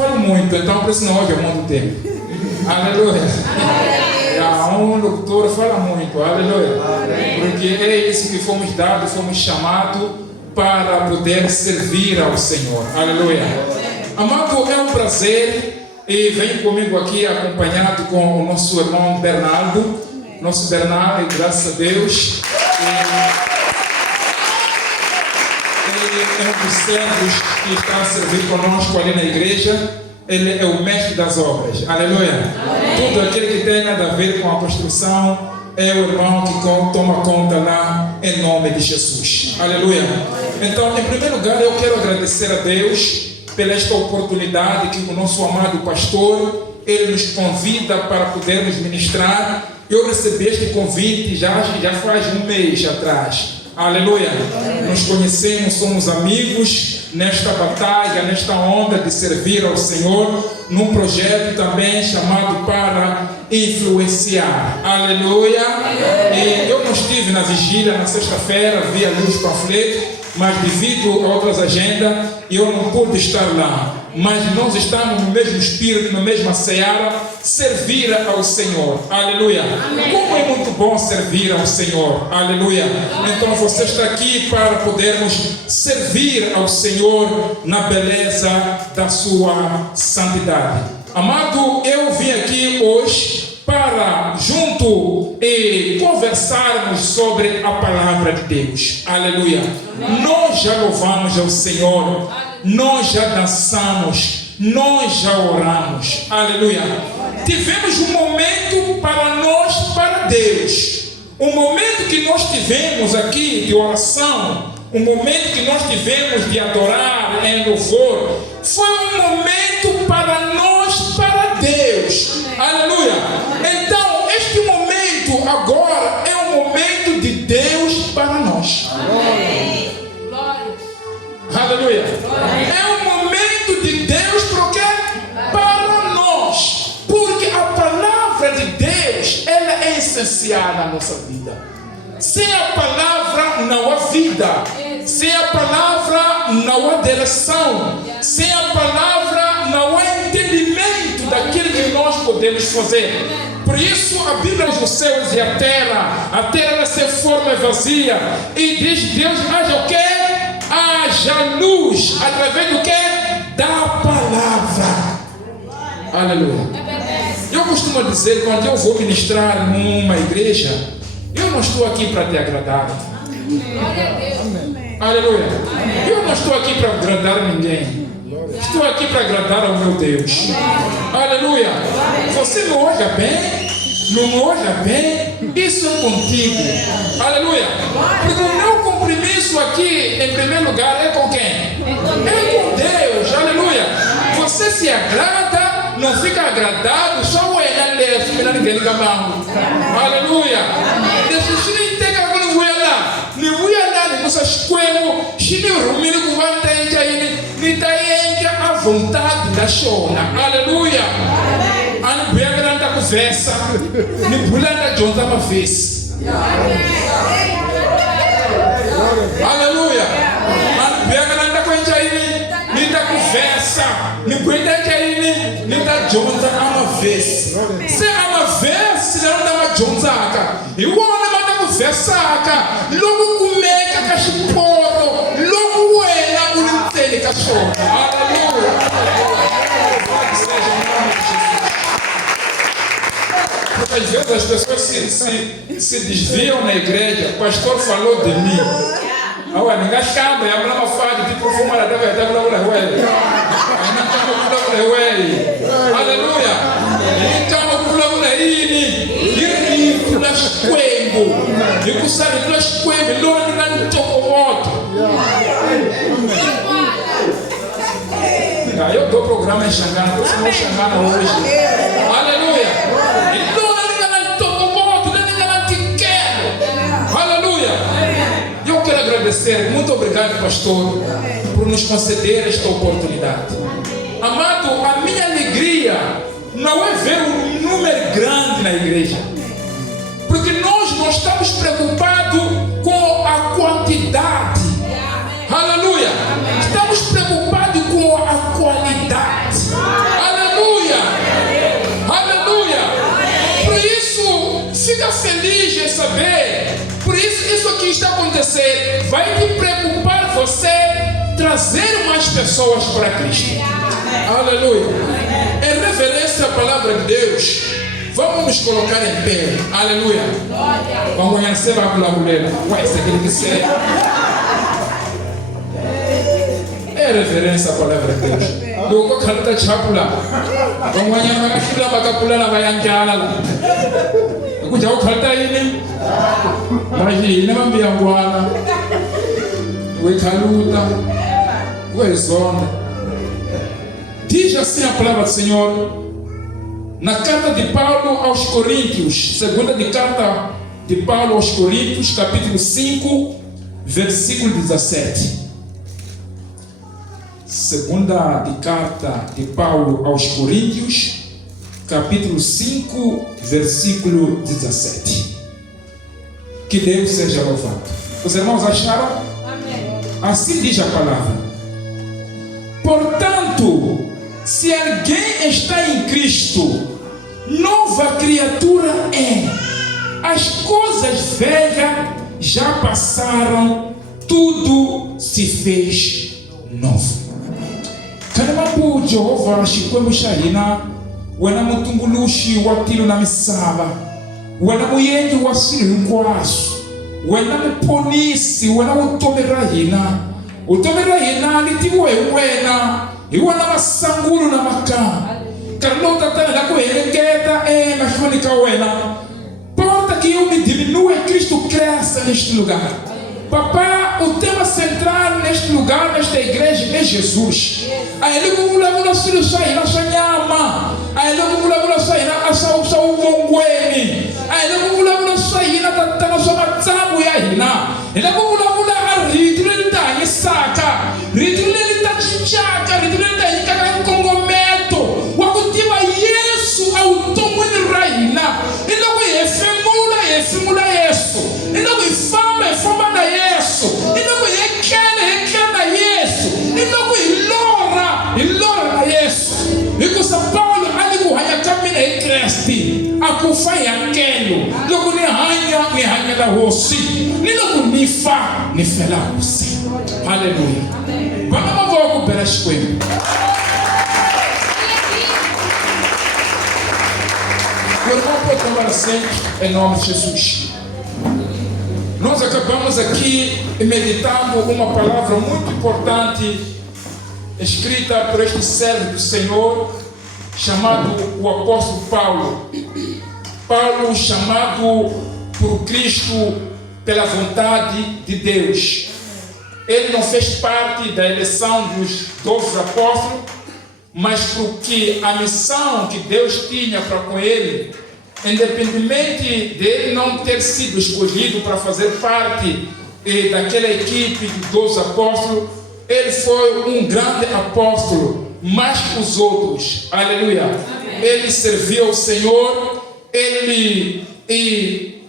falo muito, então por isso não hoje é muito tempo. Aleluia. Um locutor fala muito, aleluia. Porque é isso que fomos dados, fomos chamados para poder servir ao Senhor. Aleluia. Amado, é um prazer e vem comigo aqui acompanhado com o nosso irmão Bernardo. Nosso Bernardo, graças a Deus. É um dos servos que está a servir conosco ali na igreja. Ele é o mestre das obras. Aleluia. Tudo aquilo que tem nada a ver com a construção é o irmão que toma conta lá em nome de Jesus. Aleluia. Então, em primeiro lugar, eu quero agradecer a Deus pela esta oportunidade que o nosso amado pastor, ele nos convida para podermos ministrar. Eu recebi este convite já faz um mês atrás. Aleluia. Nos conhecemos, somos amigos nesta batalha, nesta onda de servir ao Senhor, num projeto também chamado para influenciar. Aleluia. E eu não estive na vigília na sexta-feira, vi ali os panfletos, mas devido a outras agendas, eu não pude estar lá. Mas nós estamos no mesmo espírito, na mesma seara, servir ao Senhor. Aleluia. Como é muito bom servir ao Senhor. Aleluia. Então você está aqui para podermos servir ao Senhor na beleza da sua santidade. Amado, eu vim aqui hoje para junto e conversarmos sobre a palavra de Deus. Aleluia. Nós já louvamos ao Senhor. Nós já dançamos, nós já oramos, aleluia. Tivemos um momento para nós, para Deus. Um momento que nós tivemos aqui de oração, um momento que nós tivemos de adorar em louvor, foi um momento para nós, para Deus, aleluia. Então, este momento agora é um momento de Deus para nós. Aleluia. É um momento de Deus para nós. Porque a palavra de Deus, ela é essencial na nossa vida. Sem a palavra não há vida. Sem a palavra não há direção. Sem a palavra não há entendimento daquilo que nós podemos fazer. Por isso a Bíblia diz os céus e a terra ela se forma vazia. E diz Deus, haja o quê? Haja luz, através do que? Da palavra. Aleluia. Eu costumo dizer, quando eu vou ministrar numa igreja, eu não estou aqui para te agradar. Aleluia. Eu não estou aqui para agradar ninguém. Estou aqui para agradar ao meu Deus. Aleluia. Você me olha bem? Não me olha bem? Isso é contigo. Aleluia. Porque o meu compromisso aqui, em primeiro lugar, é com quem? É com Deus. Aleluia. Você se agrada, não fica agradado, só o Enalécio, que ninguém liga mal. Aleluia. Deixa eu te entregar quando eu lá. Não vou lá, não posso escolher. Se não rumino com vantagem aí, me dá a vontade da chona. Aleluia. Ano bem grande a conversa, me pulando de onde uma vez. Aleluia. Ano bem grande a coisa aí, me dá conversa, me cuida de aí, me dá de onde uma vez. Se é uma vez, se não dá uma de onde saca, e o homem manda conversa, logo comer a cachorro, logo ela o não tem cachorro. Aleluia. Às vezes as pessoas se desviam na igreja. O pastor falou de mim. Aleluia. Eu dou programa em Xangana, você não Xangana hoje. Aleluia. Eu quero agradecer, muito obrigado, pastor, por nos conceder esta oportunidade. Amado, a minha alegria não é ver um número grande na igreja, porque nós não estamos preocupados com a quantidade. Aleluia. Estamos preocupados com a qualidade. vai te preocupar você trazer mais pessoas para Cristo. Aleluia. Em reverência à palavra de Deus, vamos nos colocar em pé. Aleluia. Vamos conhecer a palavra. Ué, isso aqui que ser. É reverência à palavra de Deus. Eu vou cantar chapula. Vamos ganhar aqui lá para pular na vai anjala lá. Eu já vou cantar aí. Mas ele não me aguarda. Eu caluta. Eu zona. Diz assim a palavra do Senhor na carta de Paulo aos Coríntios, segunda de carta de Paulo aos Coríntios, capítulo 5, versículo 17. Segunda de carta de Paulo aos Coríntios, capítulo 5, versículo 17. Que Deus seja louvado. Os irmãos acharam? Amém. Assim diz a palavra. Portanto, se alguém está em Cristo, nova criatura é. As coisas velhas já passaram, tudo se fez novo. Kanamabu Jehova shikwembu shahina, wena mutungulushi watilo na misaba, wena muyengi wasili nkwasu, wena muponisi, wena utomerahina, utomerahina litiwe wena, iwana masangulu na maka, karlota tana na kuhelengeta na shonika wena, porta que eu me diminua e Cristo cresça neste lugar. Papá, o tema central neste lugar, nesta igreja, é Jesus. A ele vamos filho sair na sanhama. A ele vamos sair na sau mongweni. A ele vamos sair na tatana somatsabu ya hina. Ele vamos a ritmo ele tá em saca. Ritmo ele tá chinchaca, ritmo ele tá em caga congometo. O acutiva Yesu au tomo ni raina. Ele não é efemula Yesu. Ele não é fama na Yesu. Ele não é kene na Yesu. Ele não é ilora na Yesu. E com São Paulo aligo hanya kamina e Cristo. Akufai aquilo. Logo ne hanya da rosi. Ni logo ni fa ni fela rosi. Aleluia. Vamos logo para a escola. O irmão pode tomar sempre em nome de Jesus. Nós acabamos aqui meditando uma palavra muito importante escrita por este servo do Senhor chamado o apóstolo Paulo. Paulo chamado por Cristo pela vontade de Deus. Ele não fez parte da eleição dos 12 apóstolos, mas porque a missão que Deus tinha para com ele, independentemente dele não ter sido escolhido para fazer parte daquela equipe de 12 apóstolos, ele foi um grande apóstolo, mais que os outros. Aleluia. Amém. Ele serviu ao Senhor, ele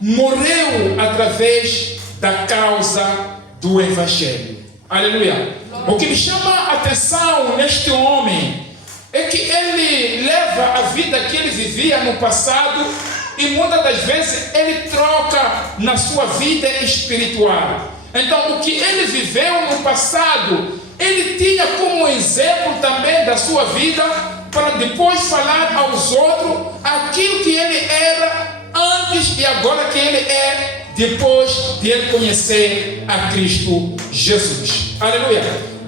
morreu através da causa do Evangelho. Aleluia. O que me chama a atenção neste homem é que ele leva a vida que ele vivia no passado e muitas das vezes ele troca na sua vida espiritual. Então, o que ele viveu no passado, ele tinha como exemplo também da sua vida para depois falar aos outros aquilo que ele era antes e agora que ele é depois de ele conhecer a Cristo Jesus. Aleluia.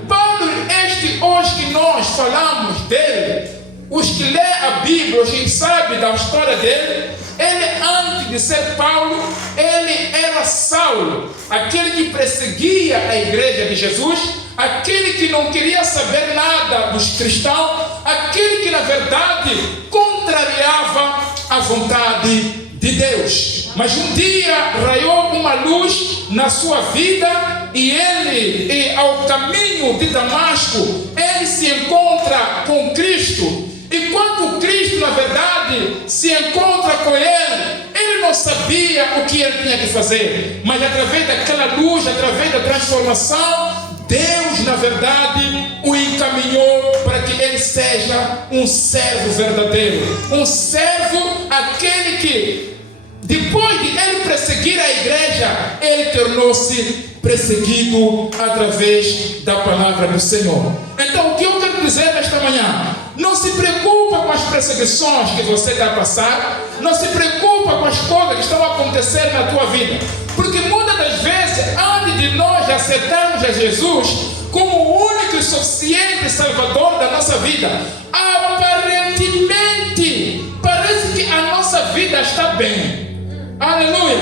Paulo, este hoje que nós falamos dele, os que lê a Bíblia, os que sabem da história dele, ele antes de ser Paulo, ele era Saulo, aquele que perseguia a igreja de Jesus, aquele que não queria saber nada dos cristãos, aquele que na verdade contrariava a vontade de Deus. Mas um dia raiou uma luz na sua vida e ele, ao caminho de Damasco, ele se encontra com Cristo. E quando Cristo, na verdade, se encontra com ele não sabia o que ele tinha que fazer. Mas através daquela luz, através da transformação, Deus, na verdade, o encaminhou para que ele seja um servo verdadeiro. Um servo, aquele que, depois de ele perseguir a igreja, ele tornou-se perseguido através da palavra do Senhor. Então, o que eu quero dizer nesta manhã? Não se preocupa com as perseguições que você está a passar. Não se preocupa com as coisas que estão a acontecer na tua vida. Porque muitas das vezes, antes de nós aceitarmos a Jesus como o único e suficiente Salvador da nossa vida, aparentemente parece que a nossa vida está bem. Aleluia!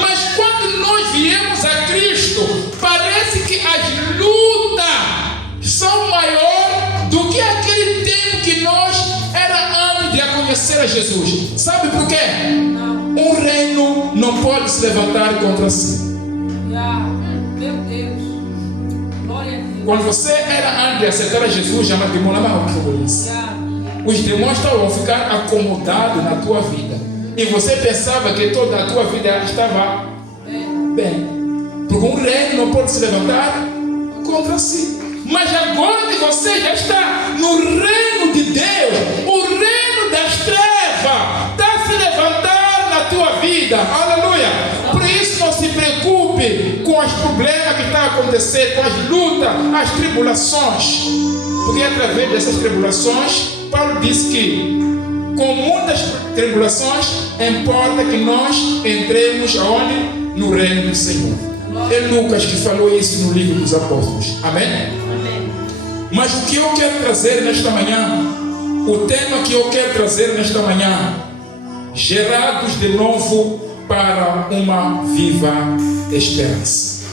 Mas quando nós viemos a Cristo, parece que as lutas são maiores do que aquele tempo que nós era antes de conhecer a Jesus. Sabe por quê? Um reino não pode se levantar contra si. Meu Deus. Glória a Deus. Quando você era antes de aceitar a Jesus, já os demônios estavam a ficar acomodados na tua vida. E você pensava que toda a tua vida estava bem. Porque um reino não pode se levantar contra si. Mas agora que você já está no reino de Deus, o reino das trevas está a se levantar na tua vida. Aleluia! Por isso não se preocupe com os problemas que estão a acontecer, com as lutas, as tribulações. Porque através dessas tribulações, Paulo diz que com muitas tribulações, importa que nós entremos aonde? No reino do Senhor. É Lucas que falou isso no livro dos apóstolos. Amém? Amém. Mas o que eu quero trazer nesta manhã, o tema que eu quero trazer nesta manhã, gerados de novo para uma viva esperança.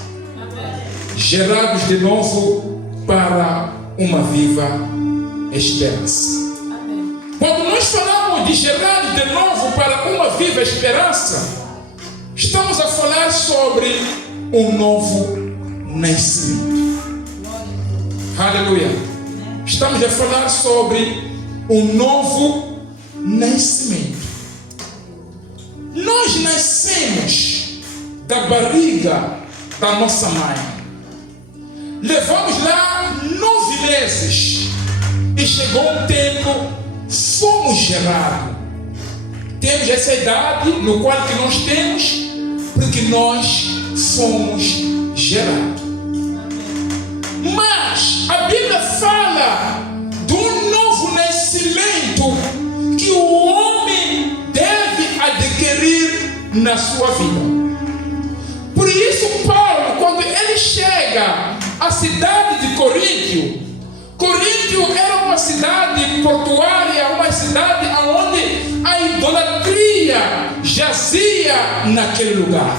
Gerados de novo para uma viva esperança. Quando nós falamos de gerados de novo para uma viva esperança, estamos a falar sobre um novo nascimento. Aleluia. Estamos a falar sobre um novo nascimento. Nós nascemos da barriga da nossa mãe. Levamos lá 9 meses e chegou um tempo, fomos gerados. Temos essa idade no qual que nós temos, porque nós fomos gerados. Mas a Bíblia fala de um novo nascimento que o homem deve adquirir na sua vida. Por isso Paulo, quando ele chega à cidade de Coríntio, Coríntio era uma cidade portuária, uma cidade onde a idolatria jazia naquele lugar.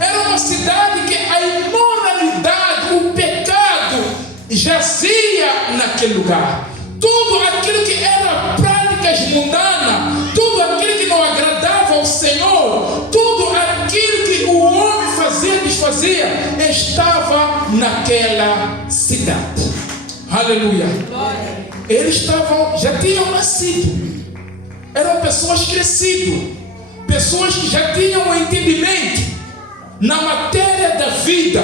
Era uma cidade que a imoralidade, o pecado jazia naquele lugar. Tudo aquilo que era práticas mundanas, tudo aquilo que não agradava ao Senhor, tudo aquilo que o homem fazia e desfazia, estava naquela cidade. Aleluia. Eles já tinham nascido. Eram pessoas crescidas. Pessoas que já tinham um entendimento na matéria da vida.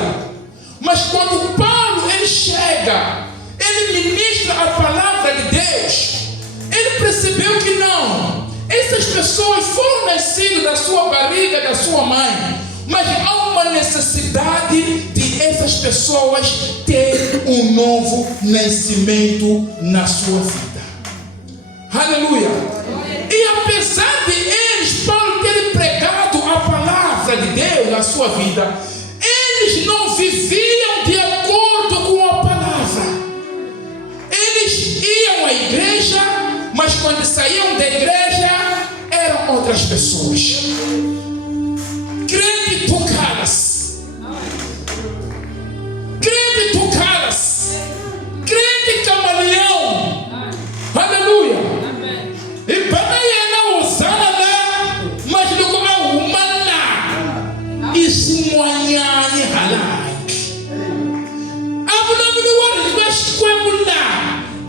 Mas quando Paulo ele chega, ele ministra a palavra de Deus, ele percebeu que não. Essas pessoas foram nascidas da sua barriga, da sua mãe. Mas há uma necessidade de essas pessoas ter um novo nascimento na sua vida. Aleluia. E apesar de eles, Paulo ter pregado a palavra de Deus na sua vida, eles não viviam de acordo com a palavra. Eles iam à igreja, mas quando saíam da igreja, eram outras pessoas. Crente tu caras, crente tu caras, crente camaleão. Aleluia. E para ele usar lá, mas não há humana. Isso manhã ni halak. Abuna bini wari esquemo lá.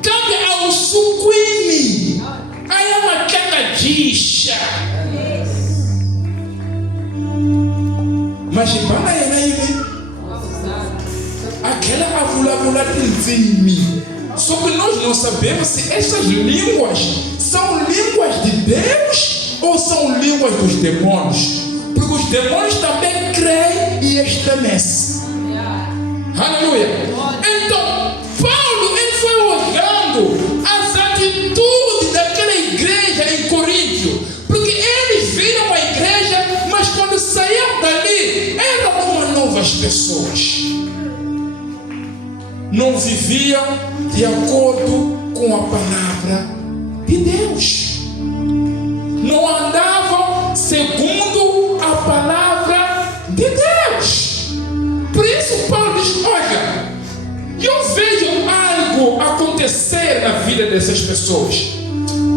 Cabe ao suquimi. Aí é uma cacadisha. Mas para ele aquela avula de só que nós não sabemos se essas línguas são línguas de Deus ou são línguas dos demônios. Porque os demônios também creem e estremecem. Aleluia. Então, Paulo, ele foi olhando as atitudes daquela igreja em Coríntio, porque eles viram a igreja, mas quando saíam dali, eram uma novas pessoas. Não viviam de acordo com a palavra de Deus. Não andavam segundo a palavra de Deus. Por isso Paulo diz, olha, eu vejo algo acontecer na vida dessas pessoas.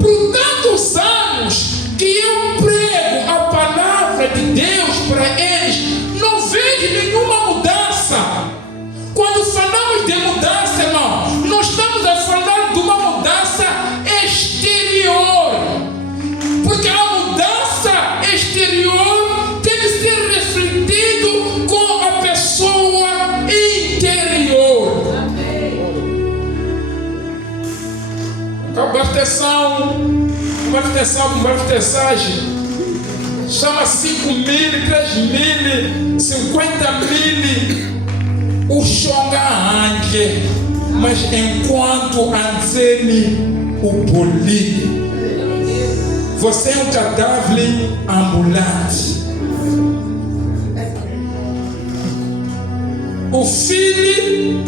Por tantos anos que eu prego a palavra de Deus para eles, não vejo nenhuma mudança. Quando falamos de mudança, irmão, nós estamos a falar de uma mudança exterior. Porque a mudança exterior tem que ser refletido com a pessoa interior. A bastecagem chama 5 mil, 3 mil, 50 mil. O chonga anche, mas enquanto anzeni o polido, você é um cadáver ambulante. O filho,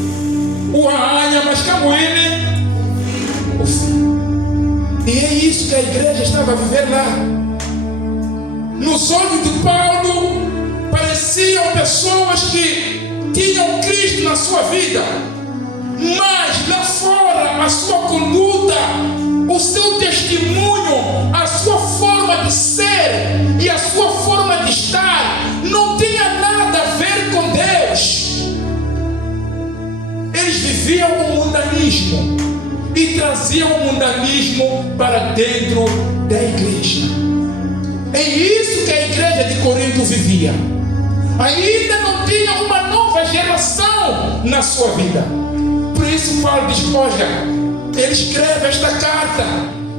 o arranha, mas como ele, o filho. E é isso que a igreja estava a viver lá. Nos olhos de Paulo, pareciam pessoas que tinham Cristo na sua vida, mas lá fora a sua conduta, o seu testemunho, a sua forma de ser e a sua forma de estar não tinha nada a ver com Deus. Eles viviam o mundanismo e traziam o mundanismo para dentro da igreja. É isso que a igreja de Corinto vivia. Ainda não tinha uma nova geração na sua vida. Por isso Paulo diz, olha, ele escreve esta carta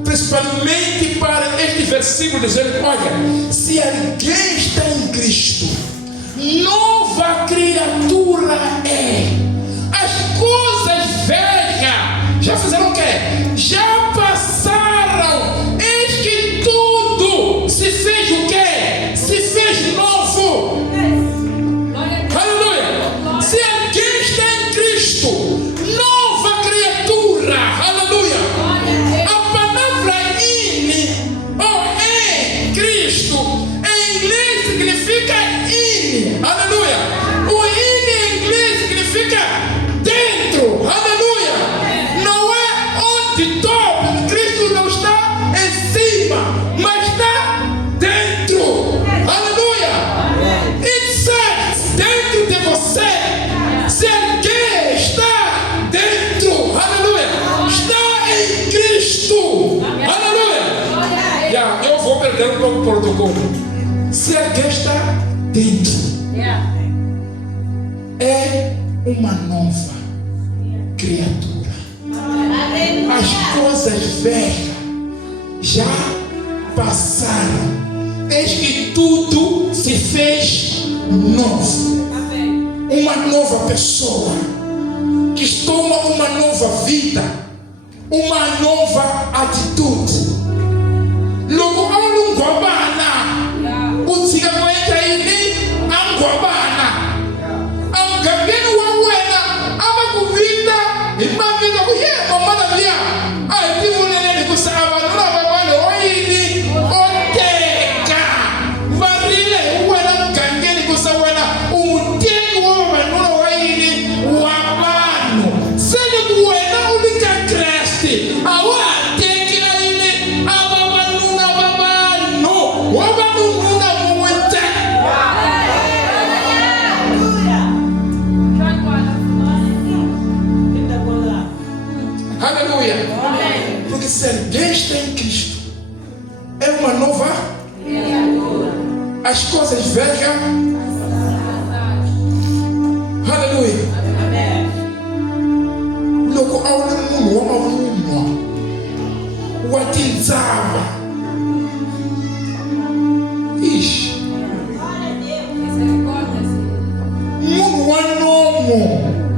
principalmente para este versículo, dizendo, olha, se alguém está em Cristo, nova criatura é. As coisas velhas já fizeram o quê? Já passaram. Eis que tudo se fez o quê? Se fez novo. Aleluia. Se alguém está em Cristo, nova criatura. Aleluia. A palavra in, ou em Cristo, em inglês significa in. Aleluia. O in em inglês significa dentro. Aleluia. Não é onde top. Cristo não está em cima, mas está dentro. Aleluia. Inside, dentro de você. Se alguém está dentro, aleluia, está em Cristo. Aleluia. Já, eu vou perder um pouco o protocolo. Se alguém está dentro, é uma nova criatura. As coisas velhas já passaram. Eis que tudo se fez novo. Uma nova pessoa que toma uma nova vida, uma nova atitude. Logo ao Lungwabana, o Tigamoeta aí, Angwabana, Angabino Wawena, Amaguvita, Imavina, Mamma Mia, I think we're going to say, aleluia. Porque se alguém está em Cristo, é uma nova criatura. As coisas velhas, aleluia. Logo ao mundo, o atinzava. Ixi. Mundo é novo.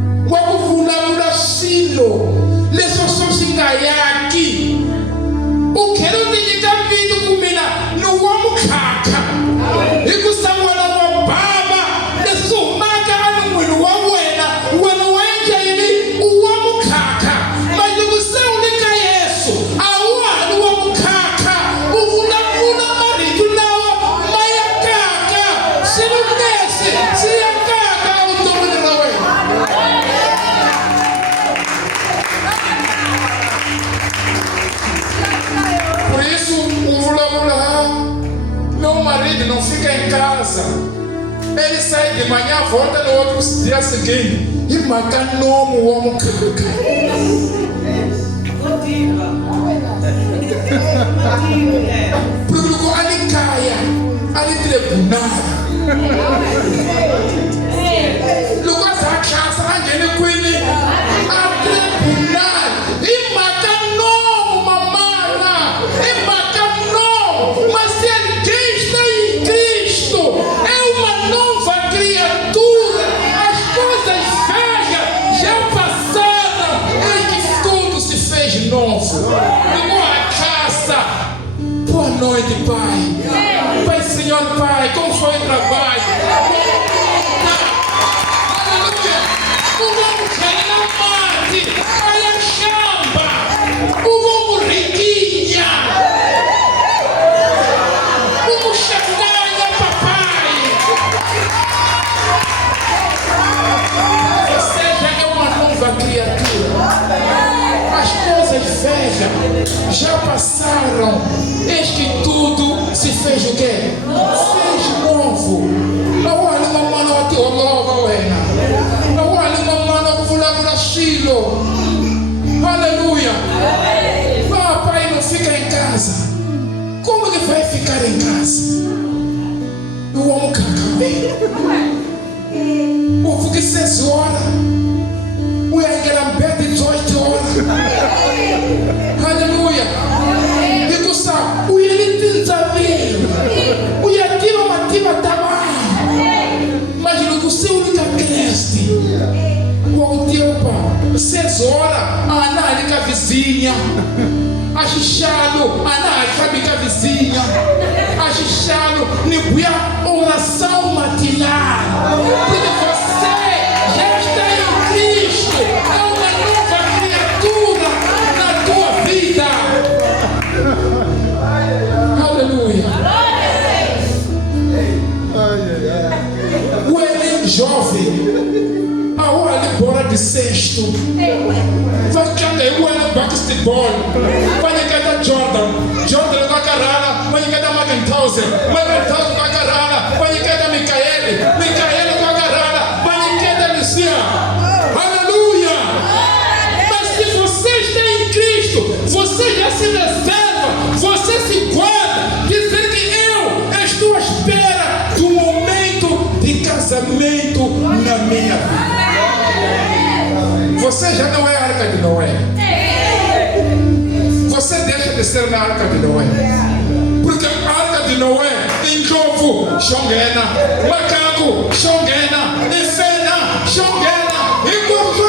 marido não fica em casa. Ele sai de manhã, volta no outro dia seguinte. E marca nome o homem que porque ali caia, ali tribunal. Lugar da casa, ele cuida. A tribunal. E marca nome, mamãe. E marca nome. Mas se alguém está em Cristo, é uma nova criatura. As coisas velhas já passaram. E que tudo se fez novo. Boa noite, Pai. Pai, Senhor, Pai, como foi o trabalho? Aleluia. O vamos cair na mate, aí a chamba. O vamos riquinha. O vamos chegar, papai. Você já é uma nova criatura. As coisas velhas já passaram. Eis que tudo se fez o quê? Fez novo. Não olha uma mano a teologa, uena. Não olha uma mano a vulgar Chilo. Aleluia. Papai não fica em casa. Como ele vai ficar em casa? O homem cacabé. Porque 6 horas. O Engrambé 18 horas. Aleluia. E tu sabe, o ele tem saber. O yatima matima tama. Mas no seu única cresce. O tempo, 6 horas, a análise vizinha. A xixalo, a análise vizinha. A xixalo, nibuia oração matinal. Porque você já está em Cristo. É uma nova criatura na tua vida. Aleluia. O Enem jovem, a hora de bola de sexto, vai cair o Enem basquetebol, vai ligar Jordan com a carrada, vai ligar da McIntyre com a carrada, vai ligar da Micaele com a carrada, vai ligar da Lucia. Aleluia. Mas se você está em Cristo, você já se reserva, você se guarda, dizer que eu estou à espera do momento de casamento na minha vida. Você já não é a arca de Noé. Você deixa de ser na arca de Noé. Porque a arca de Noé envolve xonguena, macaco, xonguena, infena, xonguena, enquanto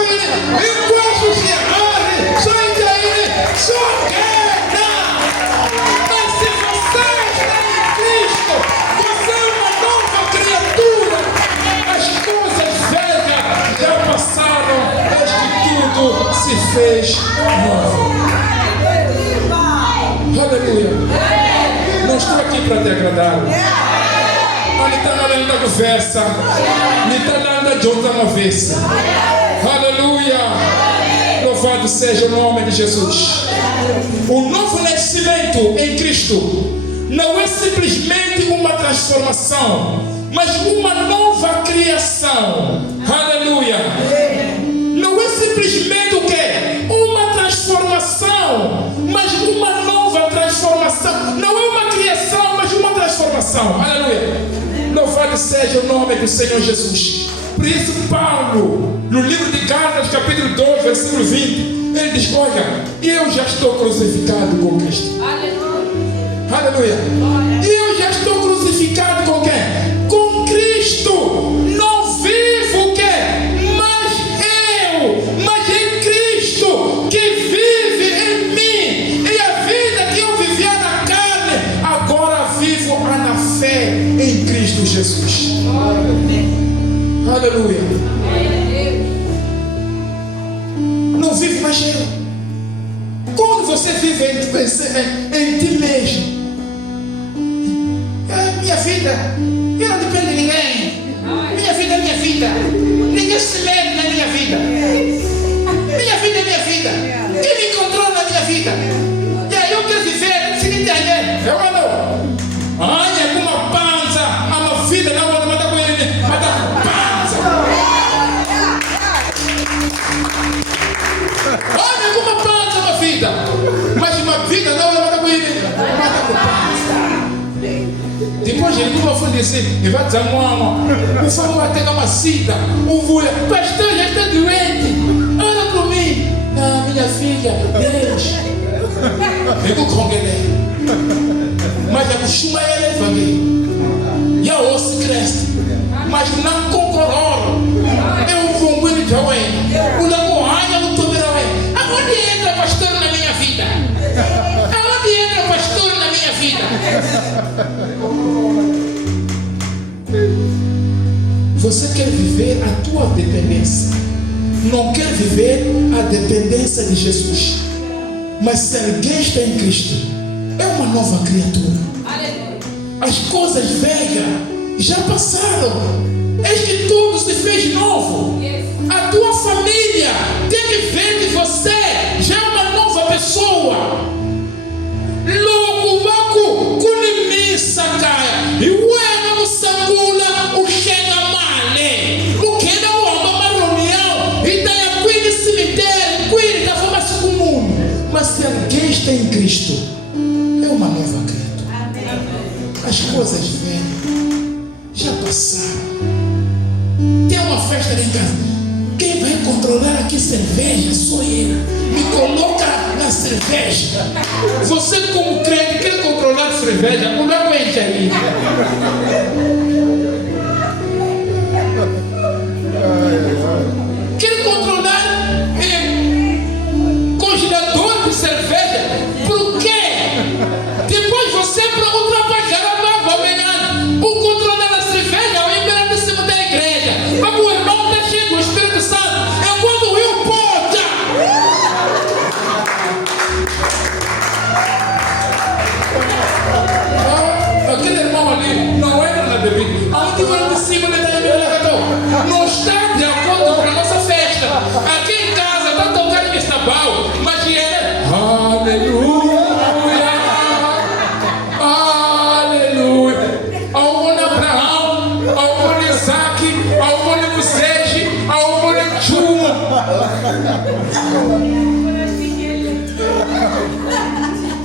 se arre, só entende, xonguena. Mas se você está em Cristo, você é uma nova criatura. As coisas velhas já passaram, desde tudo se fez novo. Aleluia. Não estou aqui para te agradar. Não está na conversa. Não está na junta uma vez. Aleluia. Louvado seja o nome de Jesus. O novo nascimento em Cristo não é simplesmente uma transformação, mas uma nova criação. Aleluia. Não é simplesmente o quê? Uma transformação, mas uma nova transformação. Não é uma criação, mas uma transformação. Aleluia. Louvado seja o nome do Senhor Jesus. Por isso Paulo, no livro de Gálatas, capítulo 2, versículo 20, ele diz: olha, eu já estou crucificado com Cristo. Aleluia. Eu já estou crucificado com quem? Com Cristo. Não vivo o quê? Mas em Cristo que vive em mim. E a vida que eu vivia na carne, agora vivo na fé em Cristo Jesus. Aleluia. Não vive mais eu. Quando você vive em ti mesmo, minha vida, eu não dependo de ninguém. Minha vida é minha vida. Ninguém se mete na minha vida. Minha vida é minha vida. Quem me controla na minha vida? E aí eu quero viver sem entender. Eu não. Olha, com uma pança. Mata com pasta. Depois ele vai falar assim, ele vai dizer, o famo vai ter uma cita, o voia, pastor já está doente, olha para mim. Ah, minha filha, Deus. Eu com ele. Mas a coxuma é ele, e a osso cresce, mas não concordo. Eu vou muito de alguém, o lago raia, o toberão. Aonde entra pastor na minha vida? Aonde entra pastor na minha vida? Você quer viver a tua dependência, não quer viver a dependência de Jesus. Mas se alguém está em Cristo, é uma nova criatura. As coisas velhas já passaram, eis que tudo se fez novo. A tua família tem que ver que você já é uma nova pessoa. Logo, vaco, kunimisa kaya, e ué, no sangula, o chega male, o que não há uma reunião, e daí a cuida de cemitério, cuida da formação comum. Mas se alguém está em Cristo, é uma nova criatura. As coisas velhas já passaram. Tem uma festa em casa. Quem vai controlar aqui cerveja sou eu. Me coloca na cerveja. Você como crente quer controlar a cerveja, não aguente aí. Quer controlar congelador de cerveja? Por quê? Depois você para ultrapassar a barba, o controle da cerveja é o liberado em cima da igreja. Mas o irmão está cheio do Espírito Santo. É quando o rio pode. Aquele irmão ali não entra na bebida. Aonde vai de cima da bebida? Não está de acordo com a nossa festa. Aqui em casa está tocando estaval, mas é aleluia.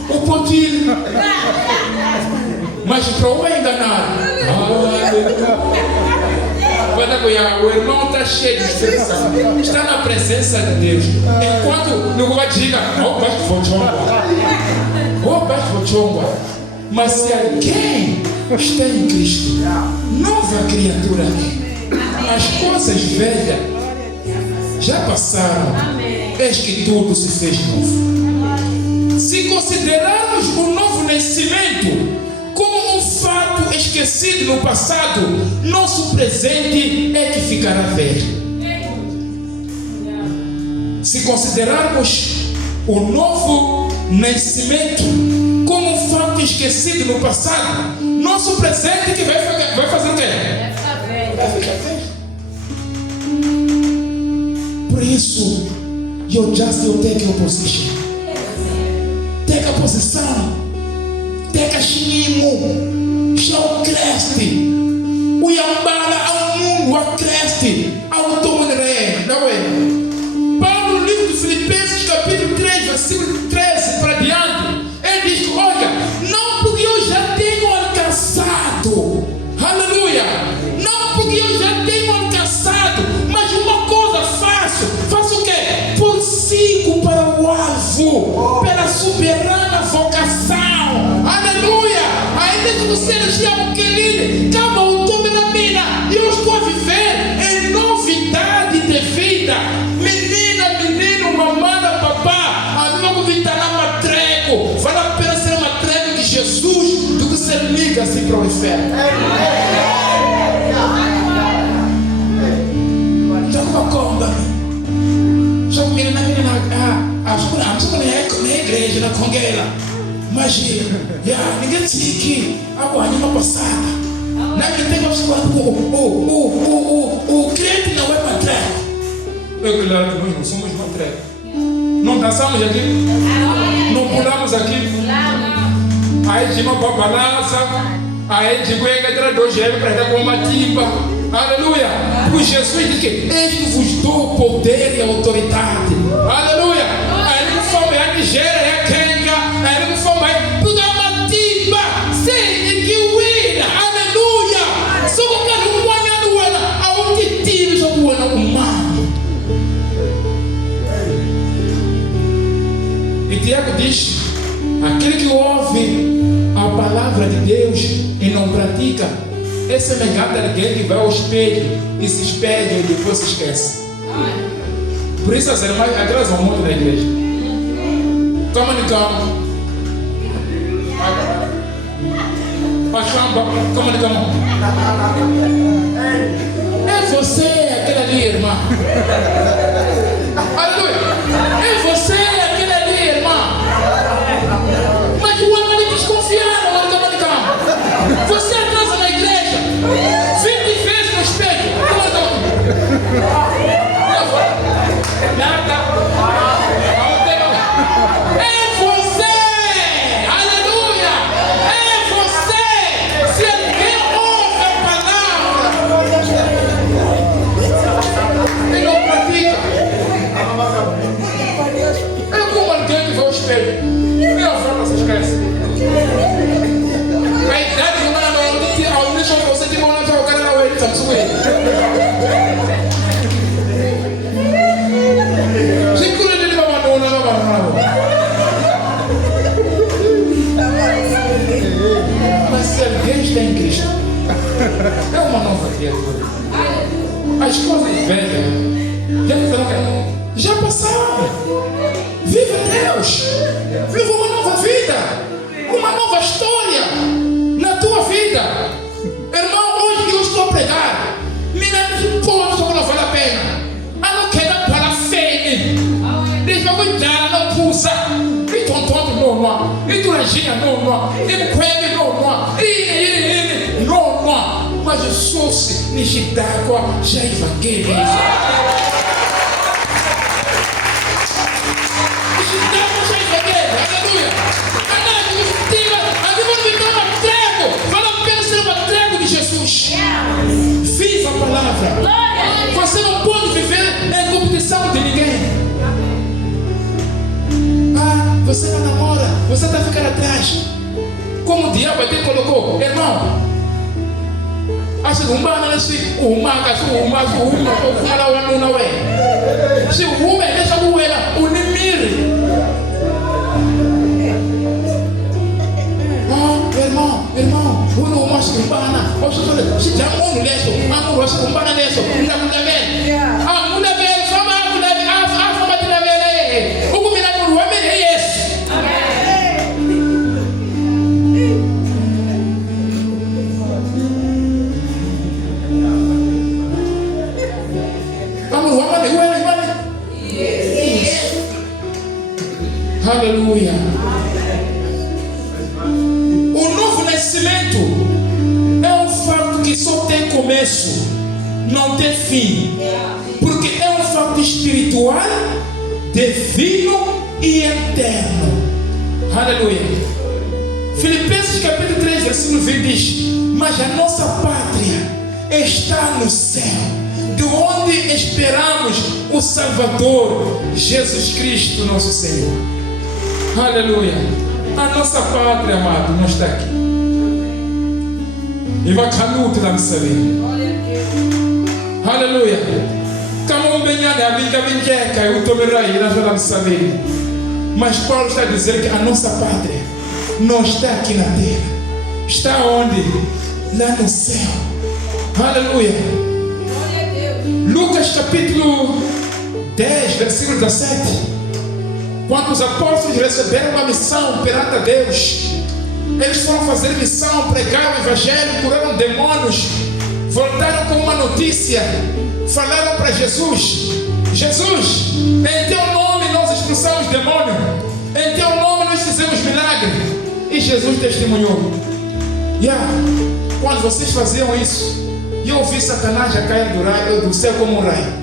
O pontilho. Mas para o enganar, o irmão está cheio de expressão, está na presença de Deus. Enquanto não vai dizer, mas se alguém está em Cristo, nova criatura, as coisas velhas já passaram, eis que tudo se fez novo. Se considerarmos o novo nascimento como um fato esquecido no passado, nosso presente é que ficará velho. Se considerarmos o novo nascimento como um fato esquecido no passado, nosso presente que vai fazer o quê? Vai ficar velho. Por isso, you just take your position. Take a posição. Take a chinimo. Show creste. O Yambala ao mundo, a creste. Ao tomaneré. Não é? Paulo, no livro de Filipenses, capítulo 3, versículo 13 para diante, ele diz: olha, não porque eu já tenho alcançado. Aleluia. Não porque eu já tenho alcançado, mas uma coisa faço o quê? Prossigo para o alvo, pela soberana vocação. Aleluia. Ainda que você não chama querido, calma, o tomo na mina, eu estou a viver em novidade de vida. Menina, menino, mamãe, papá, a logo vitará matreco. Vale a pena ser matreco de Jesus do que ser liga-se para o inferno. Na igreja, na congueira, mas ninguém disse que a guarda passada. Na minha tem o crente não é matreco. É claro que nós não somos matreco. Não dançamos aqui, não pulamos aqui. Aí de uma balança, aí de guega traduz ele para dar com uma timba. Aleluia. Por Jesus diz que eis que vos dou poder e autoridade. Aleluia. Aí não foi a Nigéria, é Kenya, aí não foi mais. Aquele que ouve a palavra de Deus e não pratica é semelhante a alguém que vai ao espelho e se espelha e depois se esquece. Por isso as irmãs atrasam muito na igreja. Come on, come. É você, aquele ali, irmã. Aleluia. É você, aquele ali, irmã. Mas o homem é desconfiado. Você atrasa na igreja 20 vezes no espelho. Nada. É você. Aleluia. É você. Se alguém ouve a palavra e não pratica, é como alguém que vai ao espelho. Meu avô, você esquece. A idade do mano não deixa você de morar para o cara na ué, tá tudo bem. Segura ele para mandar não. Mas se alguém está em Cristo, é uma nova criatura. As coisas velhas já passaram. Viva Deus! Viva uma nova vida! Uma nova história na tua vida. Irmão, hoje eu estou a pregar. Mira, pode não vale a pena. A não queda para a fé. Deixa eu cuidar, não pulsa. E tonto não. E duragina não. E coelho não. E não. Mas o soce, nichidagua, já evangeliza. Viva a palavra. Você não pode viver em competição de ninguém. Você não namora, você está ficando atrás. Como o diabo até colocou, irmão. Acho que não é assim. Se o homem deixa o ela, o nimir. Irmão, uno mas kumbana, se já mundo leso, amo você kumbana leso, muda bem. Muda bem, fama muda bem, fama muda bem. O que me dá no homem é esse. Vamos, aleluia. O novo nascimento é um fato que só tem começo, não tem fim, porque é um fato espiritual, divino e eterno. Aleluia. Filipenses capítulo 3, versículo 20 diz: mas a nossa pátria está no céu, de onde esperamos o Salvador, Jesus Cristo, nosso Senhor. Aleluia. A nossa pátria, amado, não está aqui. E vai canuto na nossa vida. Aleluia. Como um benhane, a minha vinqueca, eu tomerei na nossa vida. Mas Paulo está dizendo que a nossa pátria não está aqui na terra. Está onde? Lá no céu. Aleluia. Lucas capítulo 10, versículo 17. Quando os apóstolos receberam uma missão perante a Deus, eles foram fazer missão, pregar o evangelho, curaram demônios, voltaram com uma notícia, falaram para Jesus: Jesus, em teu nome nós expulsamos demônio, em teu nome nós fizemos milagre. E Jesus testemunhou. Quando vocês faziam isso, eu vi Satanás já cair do céu como um raio.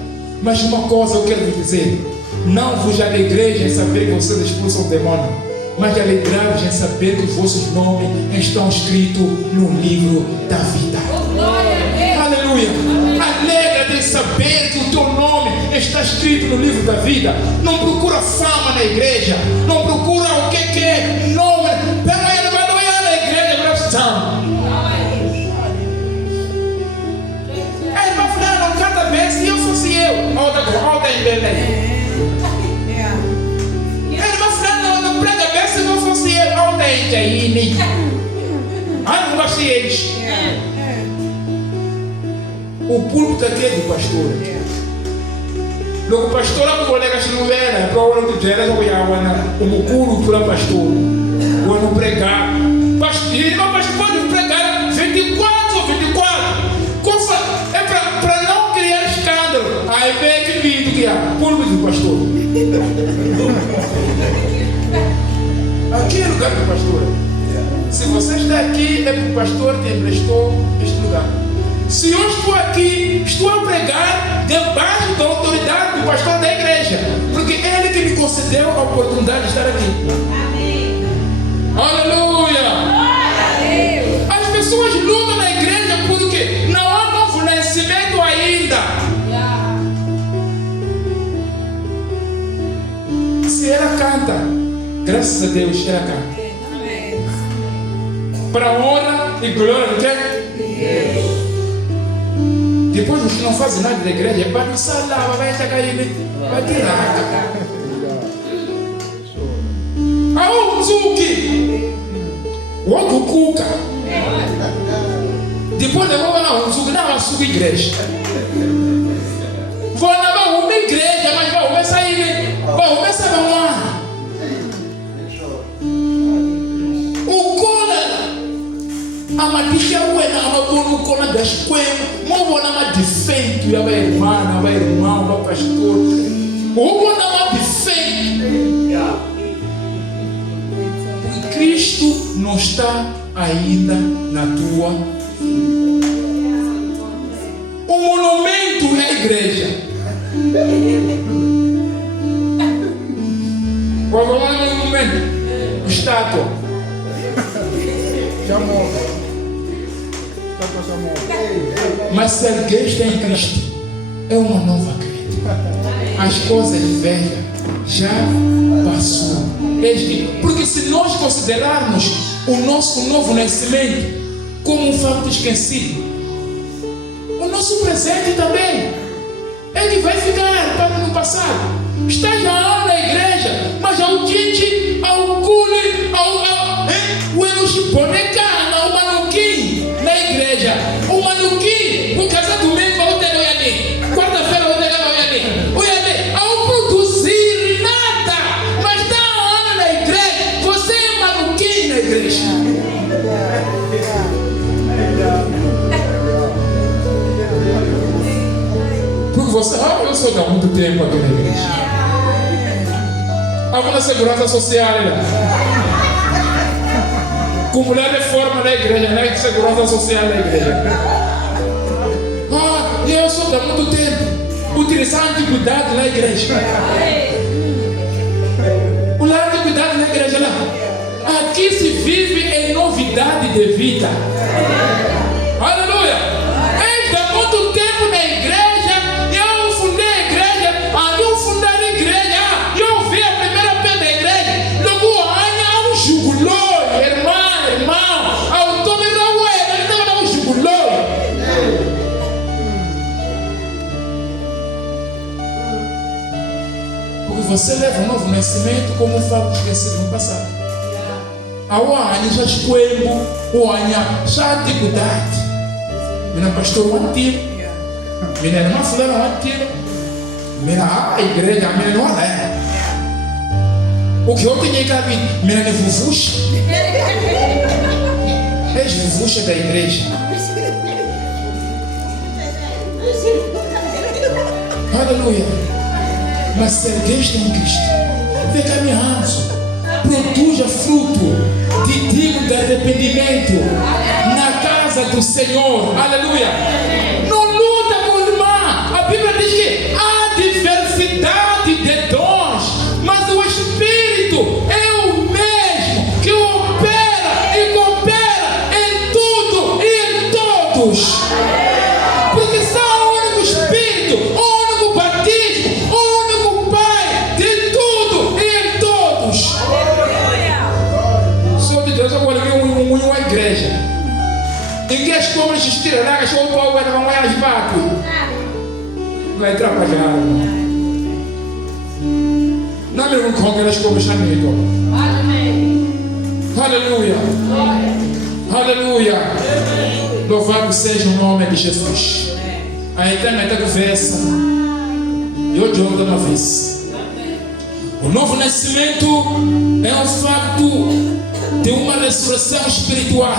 Mas uma coisa eu quero lhe dizer: não vos alegreis em saber que vocês expulsam o demônio, mas alegrai-vos em saber que os vossos nomes estão escritos no livro da vida. Aleluia. Alegra-te em saber que o teu nome está escrito no livro da vida. Não procura fama na igreja, não procura o que é nome. Pega ele, vai doer na igreja, gratidão. Aí vai falar, não, cada vez se eu fosse eu, olha em Belém. Ele vai falar, não prega bem se não fosse eu. gente aí, nem. Ah, não gostei eles. O púlpito aqui é do pastor. Logo, pastor, a colega se não era, para o ano do dia, eu ia o mucuro para pastor. O ano pregar. Pastor, pode pregar 24 ou 24. É para não criar escândalo. Aí vem que vídeo que é púlpito do pastor. Aqui é lugar do pastor. Se você está aqui, é porque o pastor te emprestou este lugar. Se eu estou aqui, estou a pregar debaixo da autoridade do pastor da igreja, porque ele que me concedeu a oportunidade de estar aqui. Amém. Aleluia. As pessoas lutam na igreja porque não há novo nascimento ainda. Se ela canta, graças a Deus, ela canta. Para a honra e glória de quem? Deus. Depois os que não fazem nada da igreja, vai no salão, vai estar caindo, vai tirar. Ah, o Zuki, o outro cuca. Depois eu vou lá, o Zuki não vai subir igreja. Vou lá, uma igreja, mas vai sair, vai começar a lá. Amatisha wena amabonu kona dashkwem mobo na ma defeito ya irmã, vai irmão, vai pastor. Mobo na ma defeito. Porque Cristo não está ainda na tua vida. O monumento é a igreja. Qual é o monumento? Estátua. Já morre. Mas se alguém está em Cristo, é uma nova criatura. As coisas velhas já passou. Porque se nós considerarmos o nosso novo nascimento como um fato esquecido, o nosso presente também ele vai ficar para no passado. Está já na igreja, mas ao gente, ao cule, o enuxiponecana, o manuquim na igreja. O manuquim, o casado domingo vai ter o ali. Quarta-feira vai ter o ali. O ali, ao produzir nada, mas está ano na igreja. Você é manuquim na igreja. Porque você, eu sou há muito tempo aqui na igreja. Alguma segurança social, né? Com mulher de forma na igreja, né? De segurança social na igreja. E eu sou há muito tempo utilizando antiguidade na igreja. O lar de antiguidade na igreja lá. Aqui se vive em novidade de vida. Aleluia! Há muito tempo na igreja, eu fundei a igreja, eu fundei a igreja, eu vi a primeira pé da igreja, logo há um jugulô, irmão, ao tome da ué, ele estava dando um jugulô. Porque você leva um novo nascimento como um fato esquecido no passado. A uai já escoemo, o anha já antiguidade. Mina pastor o antigo, mina irmã fulana o antigo, mina a igreja, mina não é. O que eu tinha que ver, mina de vuvuxa. És vuvuxa da igreja. Aleluia. Mas se alguém está em Cristo, vem caminhando. Produza fruto de digno de arrependimento na casa do Senhor. Aleluia. Não luta com o irmão. A Bíblia diz que há diversidade de dons, mas o Espírito é o mesmo que opera e coopera em tudo e em todos. Porque só o único Espírito, o único batismo, o único Pai de tudo e em todos. Uma igreja em que as pobres estiram lá, as outras não vai as bato, vai atrapalhar. Não me conga as pobres na minha. Aleluia. Aleluia. Louvado seja o nome de Jesus. A eternidade conversa. E hoje eu vou dar uma vez. O novo nascimento é um facto de uma ressurreição espiritual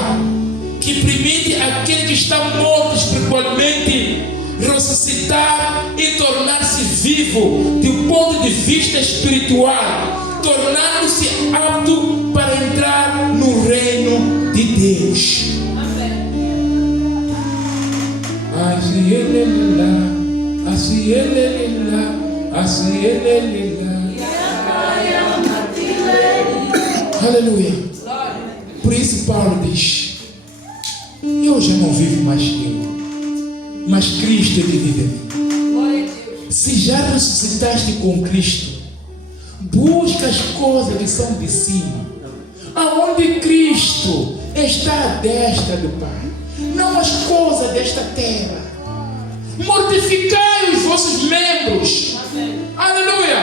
que permite àquele que está morto espiritualmente ressuscitar e tornar-se vivo do ponto de vista espiritual, tornando-se apto para entrar no reino de Deus. Assim ele lá, assim ele lá, assim ele lá. Aleluia. Por isso Paulo diz: eu já não vivo mais eu, mas Cristo é que vive em mim. Se já ressuscitaste com Cristo, busca as coisas que são de cima, aonde Cristo está à destra do Pai, não as coisas desta terra. Mortificai os vossos membros. Aleluia.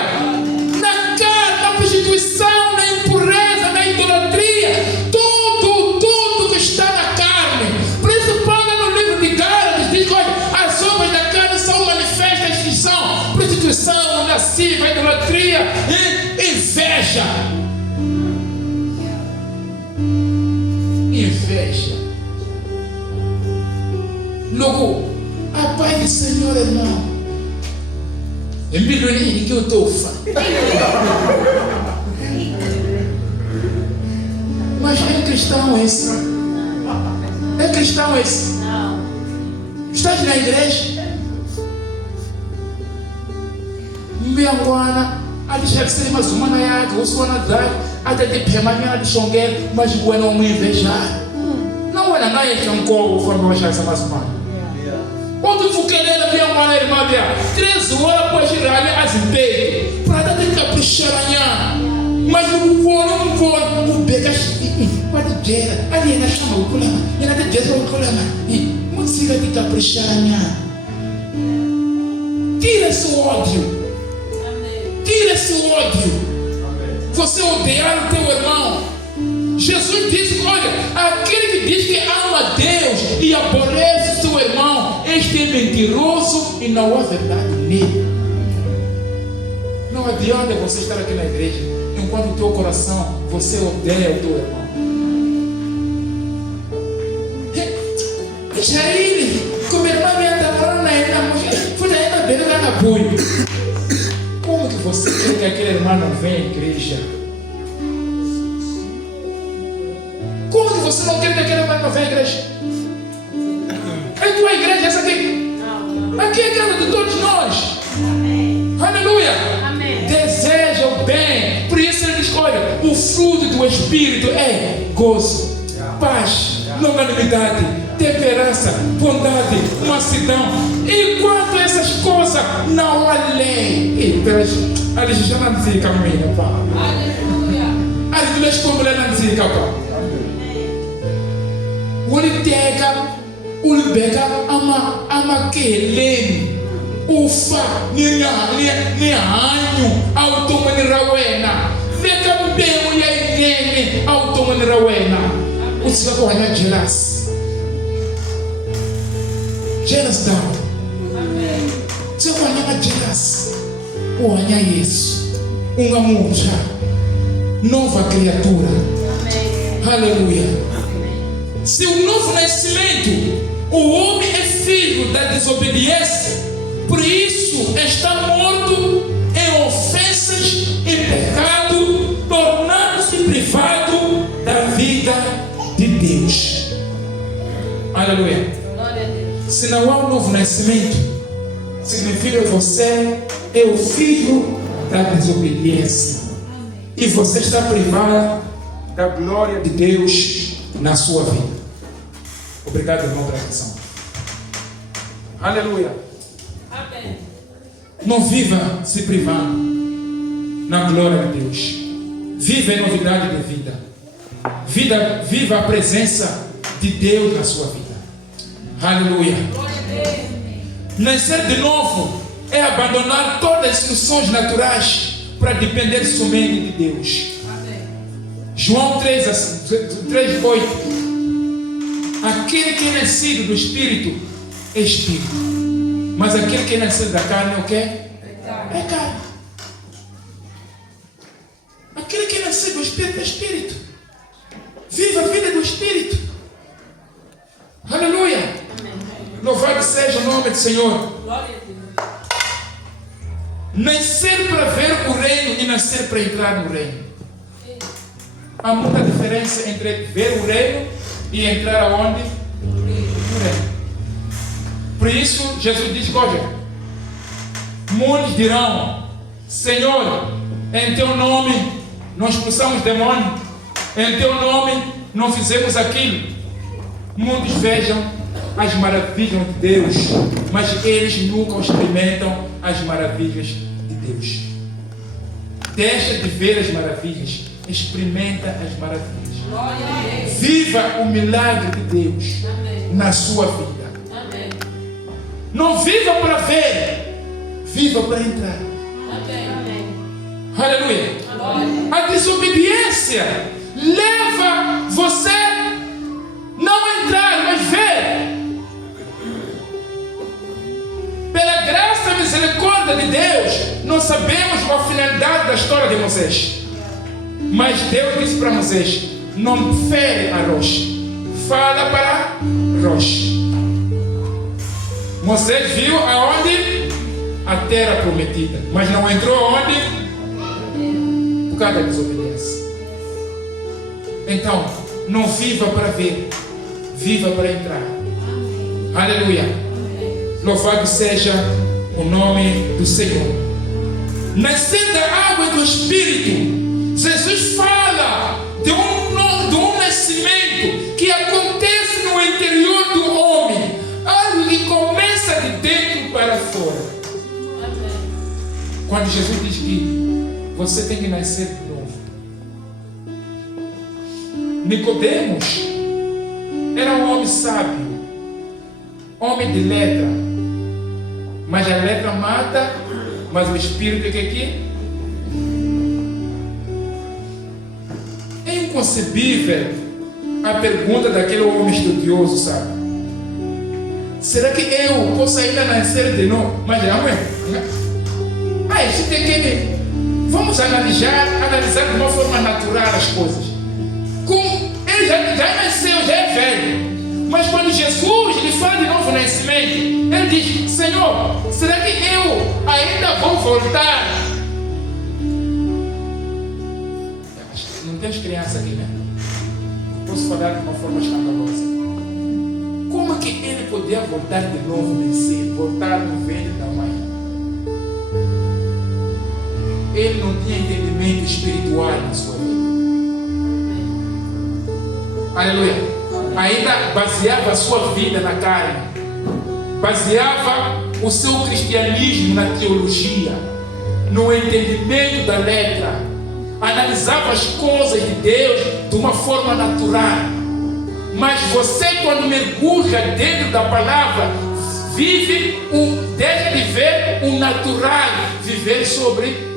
Na carne, na prostituição, na impureza, na idolatria, tudo que está na carne. Por isso Paulo no livro de Gálatas diz que as obras da carne são manifestas que são prostituição, lascívia, idolatria e inveja. Inveja. Logo, a paz do Senhor, irmão. É milioninho que eu estou fã. Mas é cristão esse? É cristão esse? Não. Estás na igreja? Mbiangwana, alishakusema mazumana yake, uswana zake, atatepemanya alishongera, mas bwana umwinvejar. Não era naye chanko ufamba washaksa mazumana. Quando tu querer ver uma irmã ver 3 horas para chegar ali às 10 para dar de caprichar amanhã, mas não vou o pegar quando gera ali na chama o problema e na de o problema e muito siga de caprichar amanhã. Tira esse ódio, tira esse ódio. Você odiar o teu irmão. Jesus disse: olha, aquele que diz que ama Deus e aborrece o seu irmão, este é mentiroso e não há verdade nele. Não adianta você estar aqui na igreja enquanto o teu coração você odeia o teu irmão. Jair, como irmã minha está falando na mulher, foi daí na beira da apoio. Como que você quer que aquele irmão não venha à igreja? Como que você não quer que aquele irmão não venha à igreja? É tua igreja essa aqui? Aqui é a casa de todos nós. Amém. Aleluia. Amém. Deseja o bem. Por isso ele diz: olha, o fruto do Espírito é gozo, paz, longanimidade, temperança, bondade, mansidão. Enquanto essas coisas não há lei. Ali já não dizia caminho, pá. Aleluia. Ali tu lês como ele não dizia, pá. O Litega. Ulbeka ama keleni ufa ni hanyu automani rawena veka mbeu ya inene automani rawena usika kwa hanya jealous down usika kwa hanya jealous kwa hanya Yesu unga mucha nova criatura. Aleluia. Se o novo nascimento, o homem é filho da desobediência, por isso está morto em ofensas e pecado, tornando-se privado da vida de Deus. Aleluia. Se não há um novo nascimento, significa que você é o filho da desobediência e você está privado da glória de Deus na sua vida. Obrigado, irmão, pela atenção. Aleluia. Amém. Não viva se privando na glória de Deus. Viva em novidade de vida. Viva a presença de Deus na sua vida. Aleluia. Nascer de novo é abandonar todas as instruções naturais para depender somente de Deus. João 3:8. Aquele que é nascido do Espírito é Espírito. Mas aquele que é nascido da carne é o quê? É carne. Aquele que é nascido do Espírito é Espírito. Viva a vida do Espírito. Aleluia. Amém. Louvado seja o nome do Senhor. Glória a Deus. Nascer para ver o reino e nascer para entrar no reino. Há muita diferença entre ver o reino e entrar aonde? No reino. Por isso, Jesus diz: olha, muitos dirão: Senhor, em teu nome nós expulsamos demônios, em teu nome não fizemos aquilo. Muitos vejam as maravilhas de Deus, mas eles nunca experimentam as maravilhas de Deus. Deixa de ver as maravilhas, experimenta as maravilhas. Glória a Deus. Viva o milagre de Deus. Amém. Na sua vida. Amém. Não viva para ver, viva para entrar. Amém. Aleluia. Glória. A desobediência leva você não a entrar, mas ver. Pela graça e misericórdia de Deus, não sabemos a finalidade da história de Moisés. Mas Deus disse para Moisés: não fere a rocha, fala para a rocha. Moisés viu aonde? A terra prometida, mas não entrou aonde? Por causa da desobediência. Então, não viva para ver, viva para entrar. Aleluia. Louvado seja o nome do Senhor. Nascer da água e do Espírito, Jesus fala de um nascimento que acontece no interior do homem, algo que começa de dentro para fora. Quando Jesus diz que você tem que nascer de novo, Nicodemos era um homem sábio, homem de letra, mas a letra mata, mas o Espírito que aqui é inconcebível. A pergunta daquele homem estudioso, sabe? Será que eu posso ainda nascer de novo? Mas não é. A gente tem que vamos analisar de uma forma natural as coisas. Ele já nasceu, já é velho. Mas quando Jesus lhe fala de novo nascimento, ele diz: Senhor, será que eu ainda vou voltar? Não temos criança aqui, né? Posso falar de uma forma escandalosa. Como que ele podia voltar de novo, nascer, voltar no ventre da mãe? Ele não tinha entendimento espiritual na sua vida. Aleluia. Ainda baseava a sua vida na carne, baseava o seu cristianismo na teologia, no entendimento da letra, analisava as coisas de Deus de uma forma natural. Mas você, quando mergulha dentro da palavra, deixa de ver o natural, viver sobre